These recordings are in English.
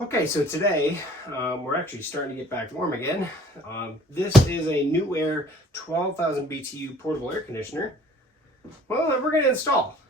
Okay, so today we're actually starting to get back warm again. This is a Newair 12,000 BTU portable air conditioner. Well, that we're going to install.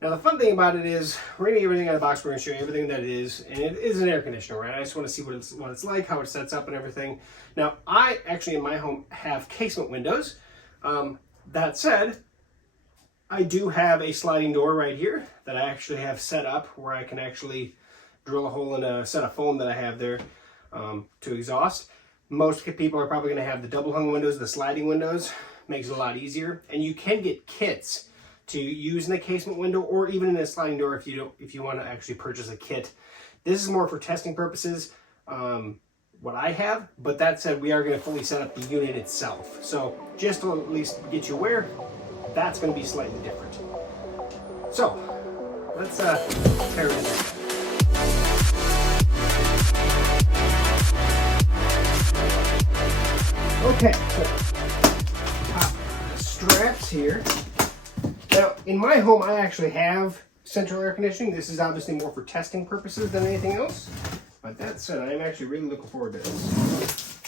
Now the fun thing about it is we're going to get everything out of the box. We're going to show you everything that it is, and it is an air conditioner, right? I just want to see what it's like, how it sets up, and everything. Now I actually in my home have casement windows. That said, I do have a sliding door right here that I actually have set up where I can actually drill a hole in a set of foam that I have there to exhaust. Most people are probably going to have the double hung windows, the sliding windows. Makes it a lot easier, and you can get kits to use in a casement window or even in a sliding door if you want to actually purchase a kit. This is more for testing purposes, what I have, but that said, we are going to fully set up the unit itself. So just to at least get you aware, that's going to be slightly different. So let's tear it in. Okay, so pop the straps here. Now, in my home, I actually have central air conditioning. This is obviously more for testing purposes than anything else. But that said, I'm actually really looking forward to this.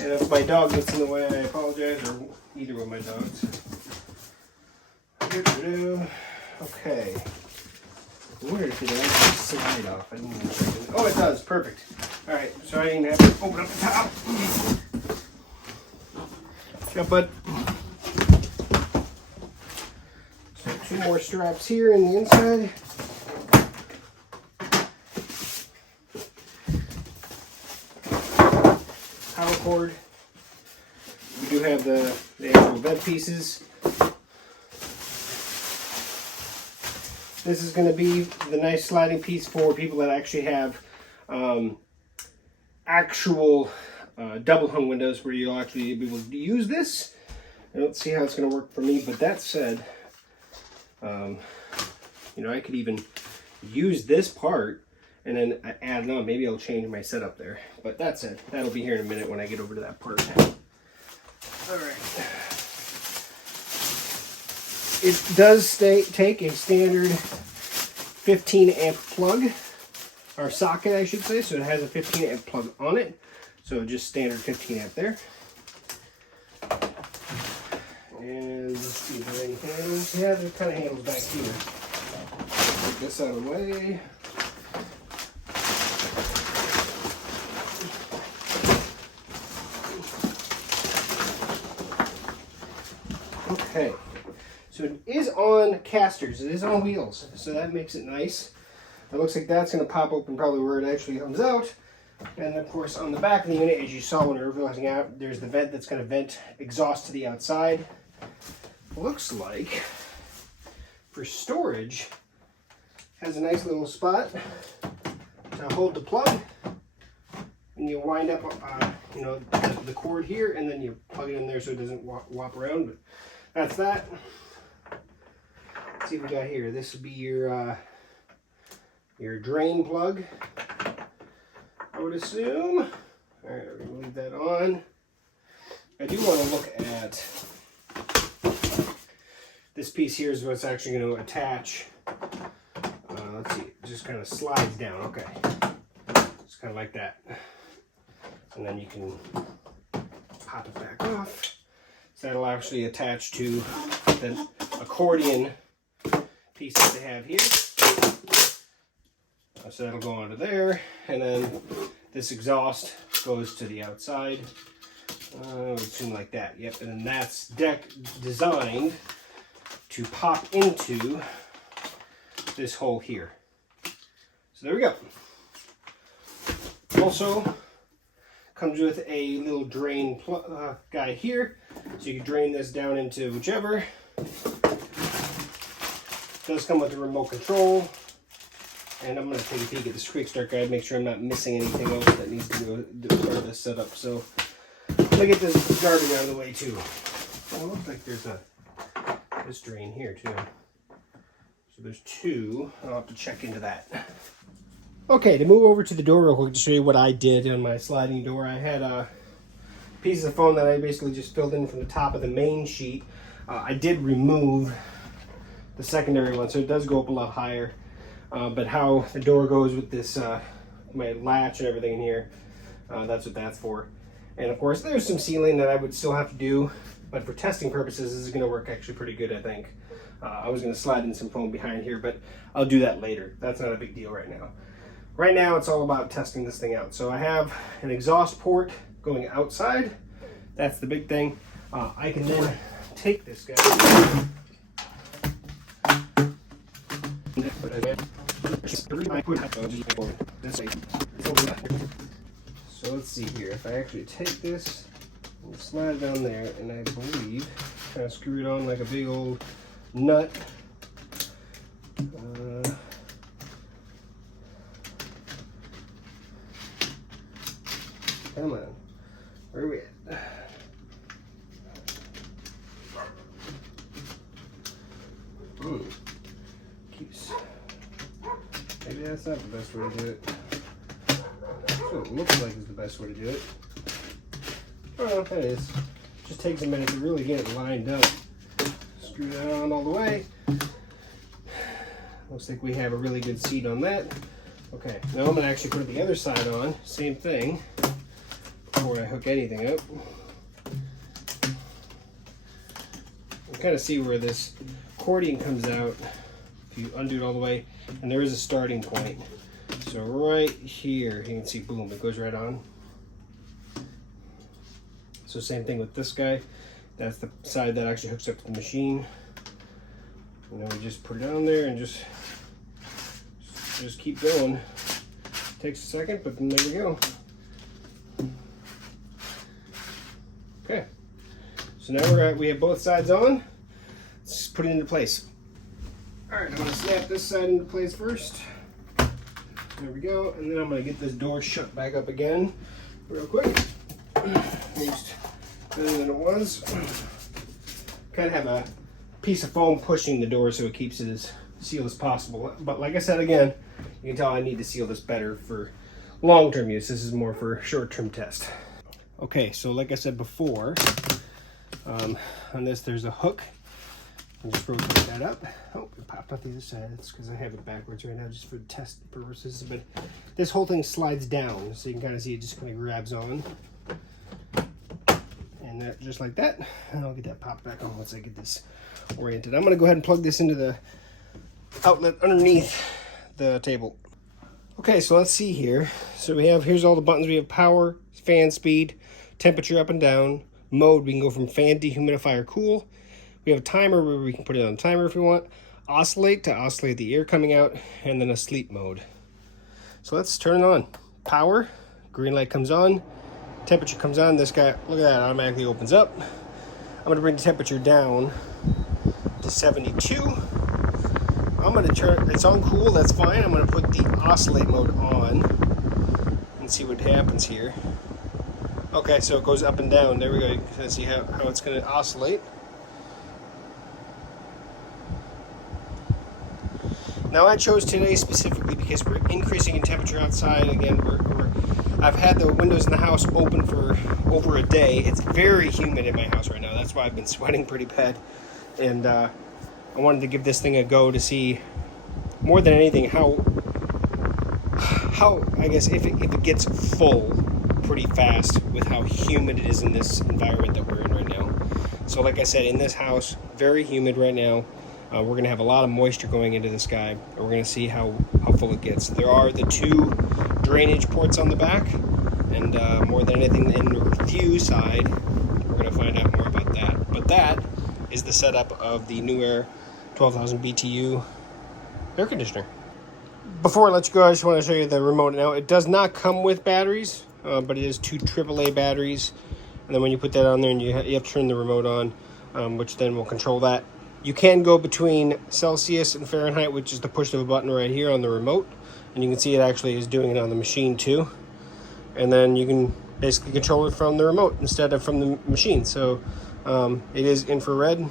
And if my dog gets in the way, I apologize, or either of my dogs. Okay. Where did it actually slide off? I didn't even check it. Oh, it does. Perfect. All right, so I didn't have to open up the top. Yeah, but so 2 more straps here in the inside. Power cord. We do have the actual vent pieces. This is going to be the nice sliding piece for people that actually have actual double hung windows where you'll actually be able to use this. I don't see how it's going to work for me, but that said, I could even use this part and then add on. Maybe I'll change my setup there. But that said, that'll be here in a minute when I get over to that part. All right. It does take a standard 15 amp plug, or socket I should say, so it has a 15 amp plug on it. So just standard 15 amp there. And let's see if there are any handles. Yeah, there's kind of handles back here. Take this out of the way. Okay. So it is on casters, it is on wheels, so that makes it nice. It looks like that's going to pop open probably where it actually comes out. And of course on the back of the unit, as you saw when we were filling out, there's the vent that's going to vent exhaust to the outside. Looks like for storage, has a nice little spot to hold the plug. And you wind up the cord here, and then you plug it in there so it doesn't wop around. But that's that. See what we got here. This would be your drain plug, I would assume. All right, we're gonna leave that on. I do want to look at this piece here is what's actually going to attach. Let's see, it just kind of slides down. Okay, it's kind of like that, and then you can pop it back off. So that'll actually attach to the accordion piece that they have here. So that'll go onto there, and then this exhaust goes to the outside. I would assume like that. Yep, and then that's designed to pop into this hole here. So there we go. Also comes with a little drain guy here, so you can drain this down into whichever. Does come with a remote control, and I'm going to take a peek at this quick start guide, make sure I'm not missing anything else that needs to go as part of this setup. So let me get this garbage out of the way too. Oh, it looks like there's this drain here too. So there's 2. I'll have to check into that. Okay, to move over to the door real quick to show you what I did on my sliding door. I had pieces of foam that I basically just filled in from the top of the main sheet. I did remove the secondary one, so it does go up a lot higher. But how the door goes with this, my latch and everything in here, that's what that's for. And of course, there's some sealing that I would still have to do, but for testing purposes, this is going to work actually pretty good, I think. I was going to slide in some foam behind here, but I'll do that later. That's not a big deal right now. Right now, it's all about testing this thing out. So I have an exhaust port going outside. That's the big thing. I can then take this guy. So let's see here. If I actually take this and slide it down there, and I believe kind of screw it on like a big old nut. Come on, where are we at? Keeps. Maybe that's not the best way to do it. That's what it looks like is the best way to do it. I don't know if that is. Just takes a minute to really get it lined up. Screw that on all the way. Looks like we have a really good seat on that. Okay, now I'm going to actually put the other side on. Same thing. Before I hook anything up. You kind of see where this accordion comes out if you undo it all the way, and there is a starting point. So right here, you can see, boom, it goes right on. So same thing with this guy. That's the side that actually hooks up to the machine. And then we just put it on there and just keep going. Takes a second, but then there we go. Okay. So now we have both sides on. Let's put it into place. All right, I'm gonna snap this side into place first. There we go, and then I'm gonna get this door shut back up again real quick. Just better than it was. Kind of have a piece of foam pushing the door so it keeps it as sealed as possible. But like I said again, you can tell I need to seal this better for long-term use. This is more for short-term test. Okay, so like I said before, on this there's a hook. I'll just rotate that up. Oh, it popped off the other side. That's because I have it backwards right now just for test purposes. But this whole thing slides down, so you can kind of see it just kind of grabs on. And that just like that. And I'll get that popped back on once I get this oriented. I'm going to go ahead and plug this into the outlet underneath the table. Okay, so let's see here. So here's all the buttons. We have power, fan speed, temperature up and down, mode. We can go from fan, dehumidifier, cool. We have a timer where we can put it on timer if we want. Oscillate to oscillate the air coming out, and then a sleep mode. So let's turn it on. Power, green light comes on, temperature comes on. This guy, look at that, automatically opens up. I'm gonna bring the temperature down to 72. I'm gonna turn, it's on cool, that's fine. I'm gonna put the oscillate mode on and see what happens here. Okay, so it goes up and down. There we go. You can see how it's gonna oscillate. Now I chose today specifically because we're increasing in temperature outside. Again, I've had the windows in the house open for over a day. It's very humid in my house right now. That's why I've been sweating pretty bad. And I wanted to give this thing a go to see, more than anything, how I guess if it gets full pretty fast with how humid it is in this environment that we're in right now. So like I said, in this house, very humid right now. We're going to have a lot of moisture going into this guy, and we're going to see how full it gets. There are the 2 drainage ports on the back, and more than anything in the review side, we're going to find out more about that. But that is the setup of the Newair 12,000 BTU air conditioner. Before I let you go, I just want to show you the remote. Now, it does not come with batteries, but it is 2 AAA batteries. And then when you put that on there, and you have to turn the remote on, which then will control that. You can go between Celsius and Fahrenheit, which is the push of a button right here on the remote. And you can see it actually is doing it on the machine too. And then you can basically control it from the remote instead of from the machine. So it is infrared.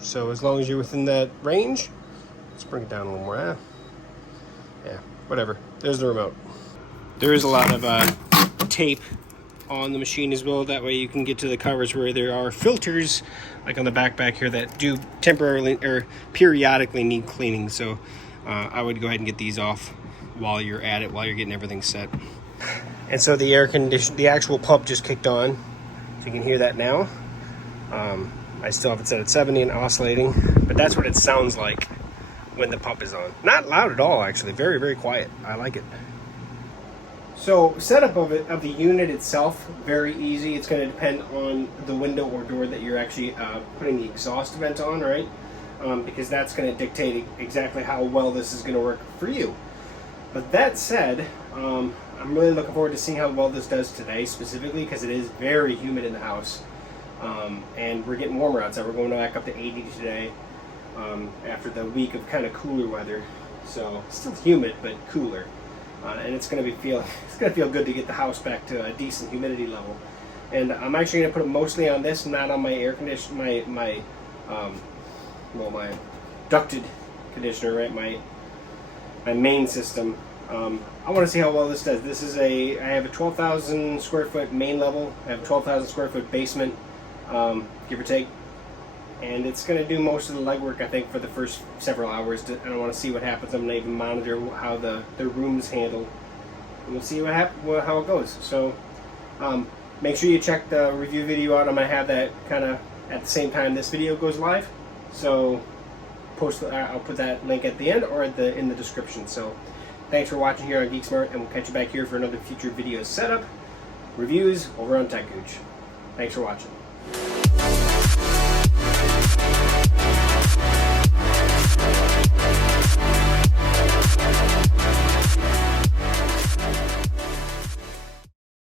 So as long as you're within that range, let's bring it down a little more. Yeah, whatever. There's the remote. There is a lot of tape on the machine as well. That way you can get to the covers where there are filters, like on the back here, that do temporarily or periodically need cleaning. So I would go ahead and get these off while you're at it, while you're getting everything set. And so the the actual pump just kicked on. So you can hear that now. I still have it set at 70 and oscillating, but that's what it sounds like when the pump is on. Not loud at all, actually. Very, very quiet. I like it. So setup of the unit itself, very easy. It's going to depend on the window or door that you're actually putting the exhaust vent on, right? Because that's going to dictate exactly how well this is going to work for you. But that said, I'm really looking forward to seeing how well this does today, specifically because it is very humid in the house. And we're getting warmer outside. We're going back up to 80 today after the week of kind of cooler weather. So still humid, but cooler. And it's going to feel good to get the house back to a decent humidity level. And I'm actually going to put it mostly on this, not on my air conditioner, my ducted conditioner, right? My main system. I want to see how well this does. I have a 12,000 square foot main level. I have a 12,000 square foot basement, give or take. And it's going to do most of the legwork, I think, for the first several hours. And I want to see what happens. I'm going to even monitor how the room's handled. And we'll see how it goes. So make sure you check the review video out. I'm going to have that kind of at the same time this video goes live. So I'll put that link at the end or in the description. So thanks for watching here on GeekSmart, and we'll catch you back here for another future video setup, reviews over on Tech Gooch. Thanks for watching.